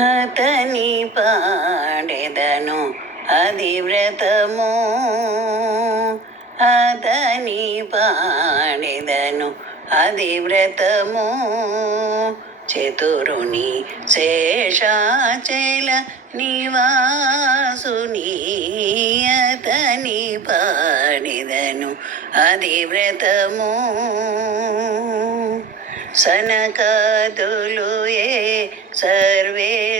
అతని పాడెదను అది వ్రతము అతని పాడెదను అది వ్రతము చతురుని శేషాచల నివాసుని అతని పాడిదను అది వ్రతము సనకాదులు ఏ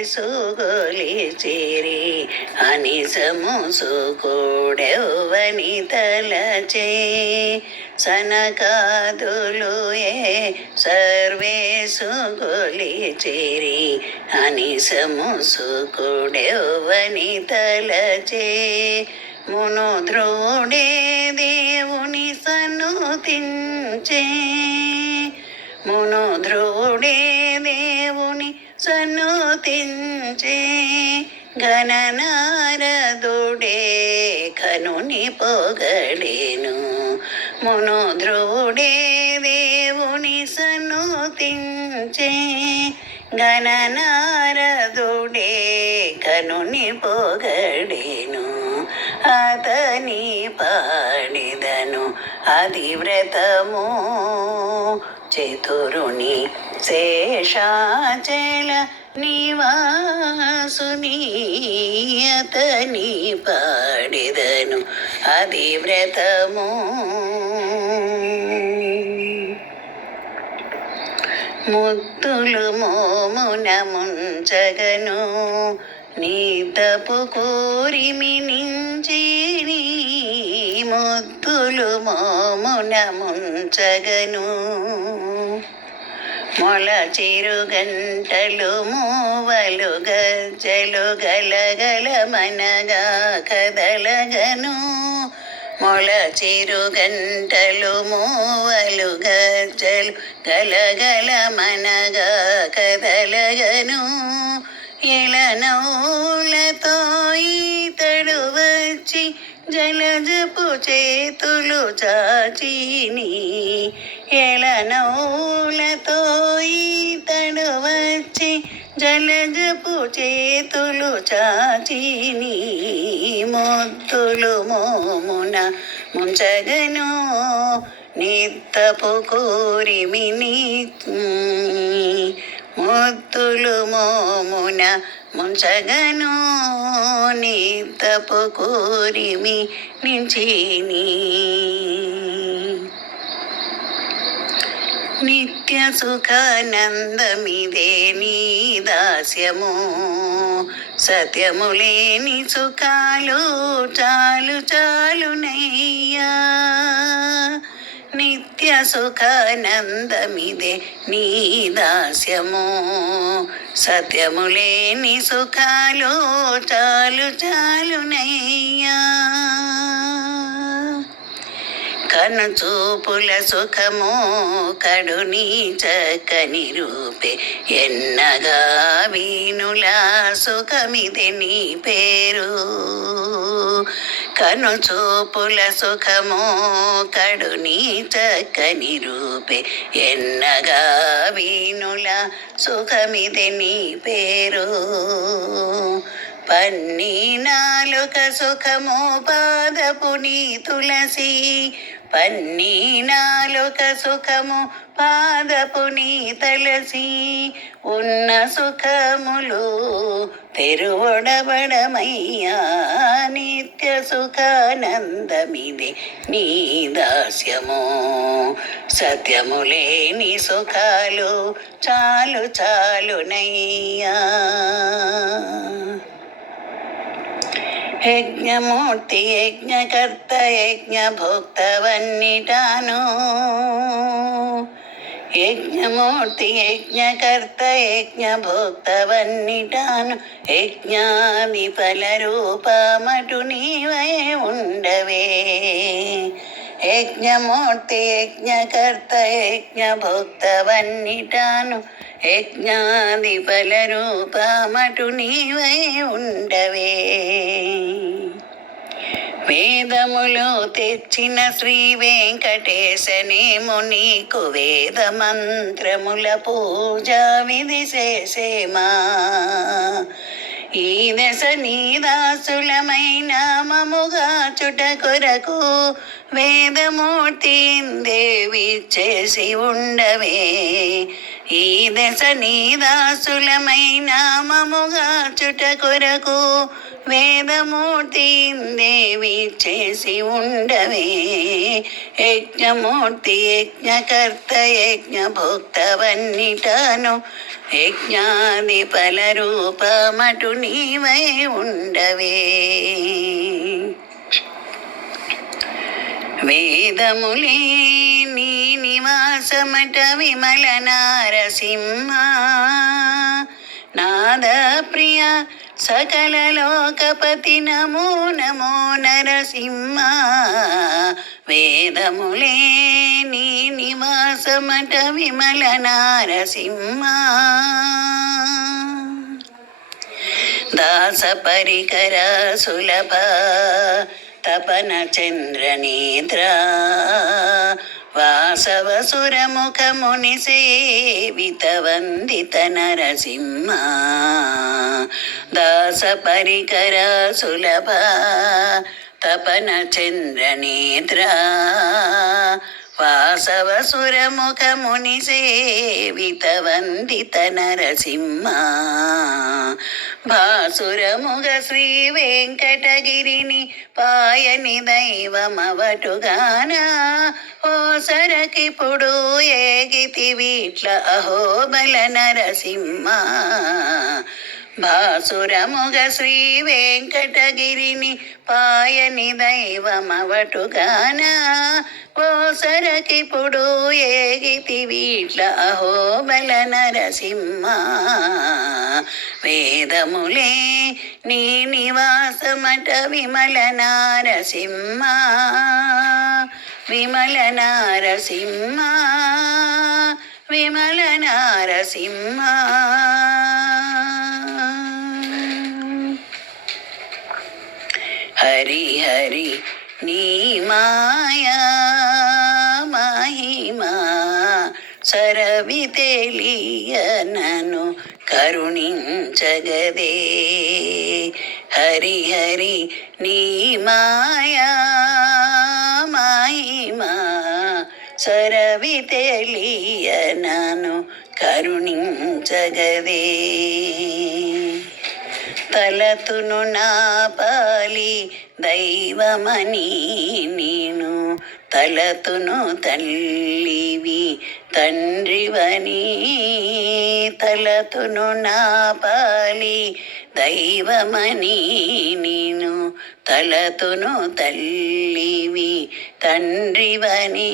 సర్వేసు గొలిచిరి అని సముసుకుడెవని తలచే. సనకాదులు ఏ సర్వేసు గొలిచిరి అని సముసుకుడెవని తలచే. మును ధ్రువుడే దేవుని సన్నుతించే. మును ధ్రువుడే సన్నుతించే గణనారదుడే కనుని పొగడేను మును ధ్రువుడే దేవుని సన్నుతించే గణనారదుడే కనుని పొగడేను అతని పాడిదను అది వ్రతము చతురుని శేషాచల నివాసుని అతని పాడిదను అది వ్రతము ముత్తులు మోమున ముంచగను నీ తపు కోరిమి నించేని ముత్తులు మోమున ముంచగను మొల చిరుగంటలు మూవలు గజ్జలు గలగల మనగా కదలగను. మొల చిరుగంటలు మూవలు గజ్జలు గలగల మనగా కదలగను. ఇలనౌలతో ఈతడు వచ్చి జలజపు చేతులు చాచిని. ఎలనౌలతో ఈతడు వచ్చి జలజపు చేతులు చాచిని మొత్తులు మోమున ముంచగను. నిత్తపు కోరిమిని ముత్తులు మోమున ముంచగను. నిత్తపు కోరిమి నించిని నిత్య సుఖానందమిదే నీ దాస్యము. సత్యము లేని సుఖాలు చాలు చాలునయ్యా నిత్య సుఖానందమిదే నీ దాస్యము. సత్యము లేని సుఖాలు చాలు చాలునయ్యా కను చూపుల సుఖము కడుని చక్కని రూపే. ఎన్నగా వీనుల సుఖమిది నీ పేరు. కను చూపుల సుఖము కడుని చక్కని రూపే. ఎన్నగా వీనుల సుఖమిది నీ పేరు. పన్నీ నాలుక సుఖము పాదపు నీ తులసి. పన్నీ నాలుక సుఖము పాదపు నీ తలసి ఉన్న సుఖములు తెరువడబడమయ్యా నిత్య సుఖానందమిది నీ దాస్యము. సత్యములేని సుఖాలు చాలు చాలునయ్యా. യജ്ഞമൂർത്തി യജ്ഞകർത്ത യജ്ഞഭോക്തവന്നിടാനോ? യജ്ഞമൂർത്തി യജ്ഞകർത്ത യജ്ഞഭോക്തവന്നിടാനു? യജ്ഞാദിഫലരൂപമടു നീവേ ഉണ്ടവേ. യജ്ഞമൂർത്തി യജ്ഞകർത്ത യജ്ഞഭോക്തവന്നിടാനു? യജ്ഞാദിഫലരൂപമടു നീവേ ഉണ്ടവേ. వేదములు తెచ్చిన శ్రీ వెంకటేశనేము నీకు వేద మంత్రముల పూజ విధి చేసేమా? ఈ దశ నీ దాసులమైన మముగా చుట కొరకు వేదమూర్తి దేవి చేసి ఉండవే ఈ దశ నీ దాసులమైన మముగా చుట కొరకు వేదమూర్తి దేవి చేసి ఉండవే యజ్ఞమూర్తి యజ్ఞకర్త యజ్ఞ భోక్తవన్నిటాను యజ్ఞాది ఫల రూపమటు నీవై ఉండవే వేదములే నీ నివాసమట విమల నారసింహ. నాద ప్రియ సకల లోకపతి నమో నమో నరసింహ. వేదములే నీ నివాసమట విమల నారసింహ. దాస పరికర సులభ తపన చంద్ర నేత్ర వాసవ సురముఖముని సేవిత వందిత నరసింహ. దాస పరికర సులభ తపన చంద్ర నేత్ర వాసవ సురముఖముని సేవిత వందిత నరసింహ. భాసురముగ శ్రీ వెంకటగిరిని పాయని దైవమవటుగాన. ఓ సరకిపుడు ఏగితి వీట్ల అహోబల నరసింహ. భాసురముగ శ్రీ వెంకటగిరిని పాయని దైవమవటుగాన. ఓ సరకిప్పుడు ఏగితి వీట్ల అహోబల నరసింహ. వేదములే నీ నివాసమట విమల నారసింహ. విమల నారసింహ. విమల నారసింహ. హరి హరి నీ మాయా చరవి తెలియనను కరుణించగదే హరి హరి నీ మాయా మాయిమా చరవి తెలియనను కరుణించగదే తలతును నా పాలి దైవమని నేను తలతును తల్లివి తండ్రివని తలతును నా పాలి దైవమని నేను తలతును తల్లివి తండ్రివని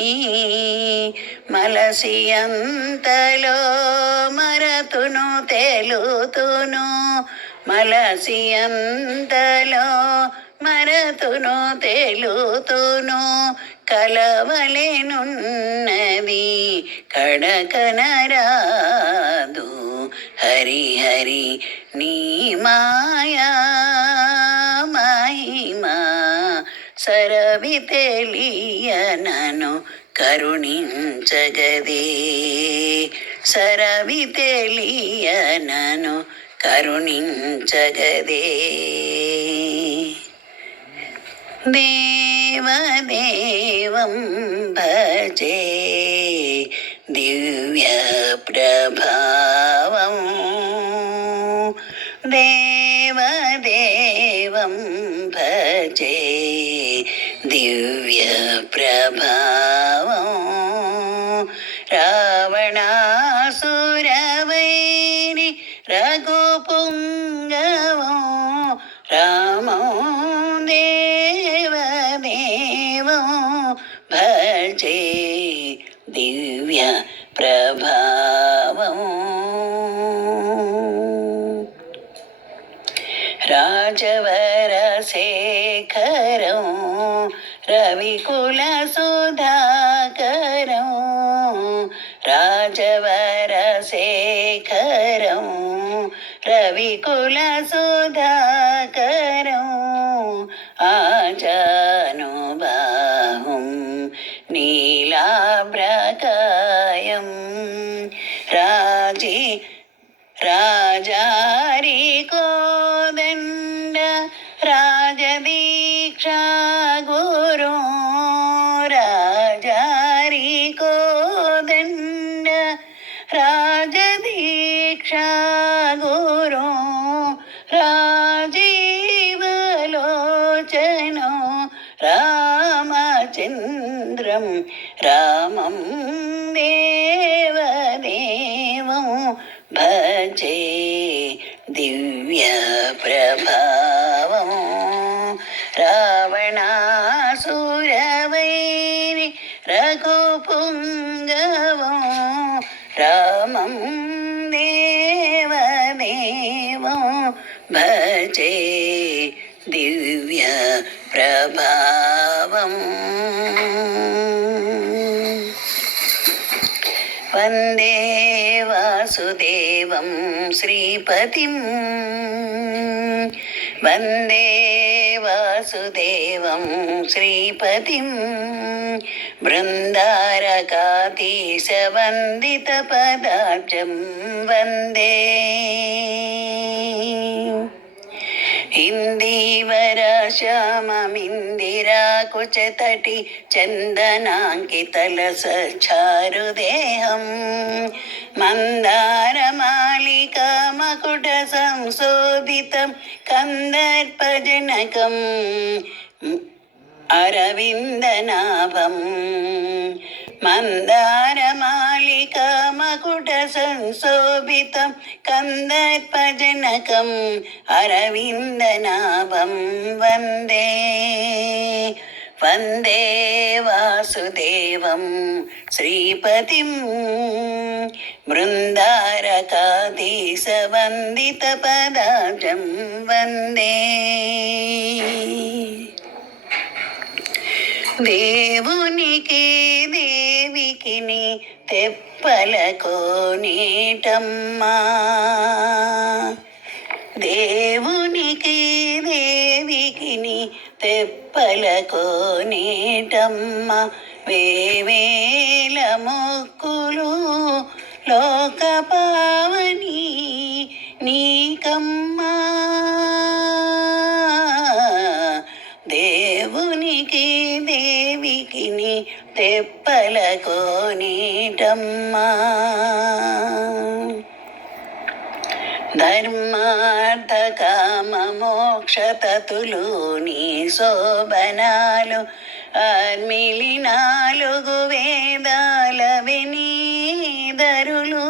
మలసి అంతలో మరతును తెలుతును మలసి అంతలో మరతును తెలుతును కలవలేనున్నది. కడకనరాదు. హరి హరి నీ మాయా మహిమా. సరవి తెలియనను కరుణించగదే. సరవి తెలియనను కరుణించగదే. దే शिवमेवं भजे दिव्यप्रभावम् देवदेवं भजे दिव्यप्रभावम् రాజవరశేఖరం రవికుల సుధాకరం రాజవరశేఖరం రవికుల సుధాకరం రఘుపుంగవం రామం దేవదేవం భజే దివ్య ప్రభావం వందే వాసుదేవం శ్రీపతిం. వందే వాసుదేవం శ్రీపతిం. बृन्दारकातीशवन्दितपदाब्जं वन्दे इन्दीवराश्याममिन्दिराकुचतटि चन्दनाङ्कितलसच्छारुदेहम् मन्दारमालिकामकुटसंशोभितं कन्दर्पजनकम् अरविन्दनाभम् मन्दारमालिकामकुट संशोभितं कन्दर्पजनकम् अरविन्दनाभं वन्दे वन्दे वासुदेवं श्रीपतिं बृन्दारकाधीशवन्दितपदाब्जं वन्दे దేవునికి దేవికిని తెప్పలకో నీటమ్మా. దేవునికి దేవికిని తెప్పలకో నీటమ్మ. వేవేల మొక్కులు లోక పావని నీకమ్మా. తెప్పలకో ధర్మార్థ కామ మోక్ష తతులు నీ శోభనాలు ఆర్మిలి నాలుగు వేదాల వినీధరులు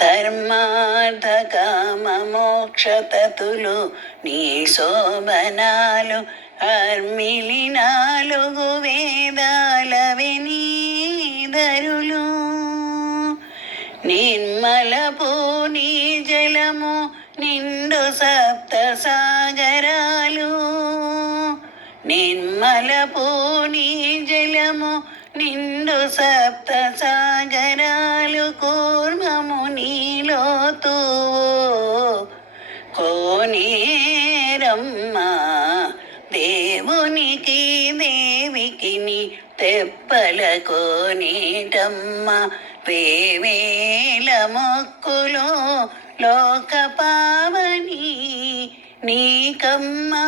ధర్మార్థ కామ మోక్ష తతులు నీ శోభనాలు అర్మిలి నాలుగు వేదాల వినీదరులు నిర్మలపు నీ జలము నిండు సప్త సాగరాలు. నిర్మలపు నీ జలము నిండు సప్త సాగరాలు కూర్మము నీలోతూ కోనేరమ్మా తెప్పల కోనేటమ్మ వేవేల మొక్కులు లోక పావని నీకమ్మా.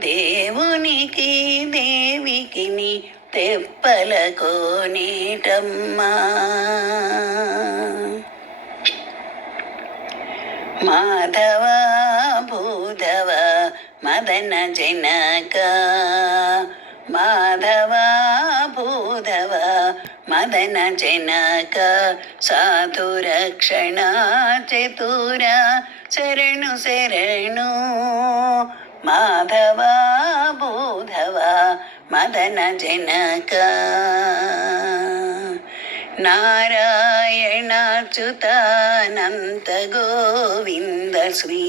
దేవునికి దేవికిని తెప్పల మాధవ భూధవ మదన జనక. ಜನ ಜನಕ ಸಾಧು ರಕ್ಷಣಾ ಚತುರ ಶರಣು ಶರಣು ಮಾಧವ ಬೋಧವ ಮದನ ಜನಕ नारायणाच्युतानन्त गोविन्द श्री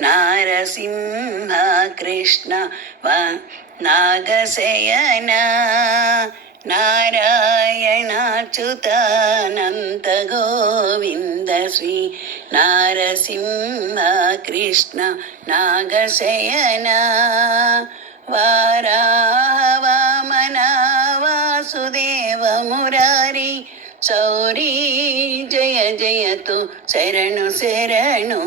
नारसिंह कृष्ण वा नागशयना നാരായണാച്യുതാനന്ത ഗോവിന്ദ ശ്രീ നാരസിംഹ കൃഷ്ണ നാഗശയന വാരാഹവാമന വാസുദേവ മുരാരി സൗരീ ജയ ജയതു ശരണു ശരണു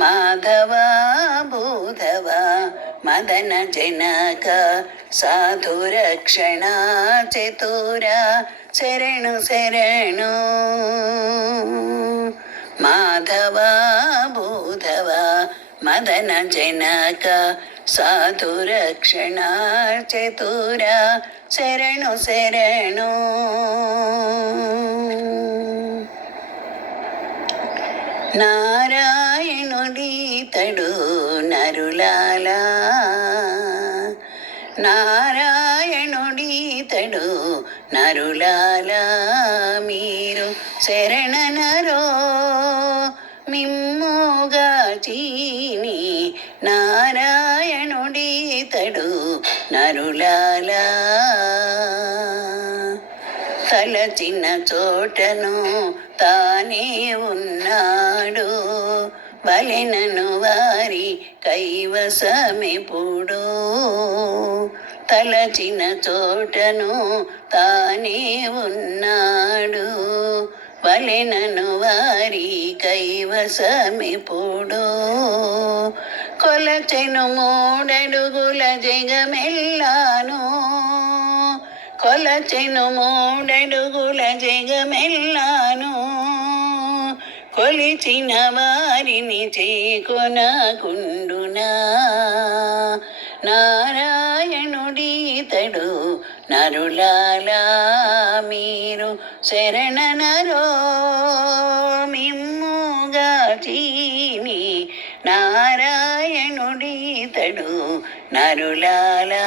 മാധവ ബൂധവ భూధవ మదన జనక సాధు రక్షణ చతుర శరణు శరణు మాధవ భూధవ మదన జనక సాధు రక్షణ చతుర శరణు శరణు నారాయణుడీతడు నరులాలా నారాయణుడీతడు నరులాలా. మీరు శరణనరో మిమ్ముగా చీని నారాయణుడీతడు నరులాలా. తలచిన చోటను తానే ఉన్నాడు. బలినను వారి కైవసమిపుడు. తలచిన చోటను తానే ఉన్నాడు. బలినను వారి కైవసమిపుడు. కొలచెను మూడడుగుల జగమెల్లాను. కొలచెను మూడడుగుల జగమెల్లాను. కొలిచిన వారిని చేకొనకుండునా నారాయణుడీతడు నరులాలా మీరు శరణనరో. మిమ్ముగా చీని నారాయణుడీతడు నరులాలా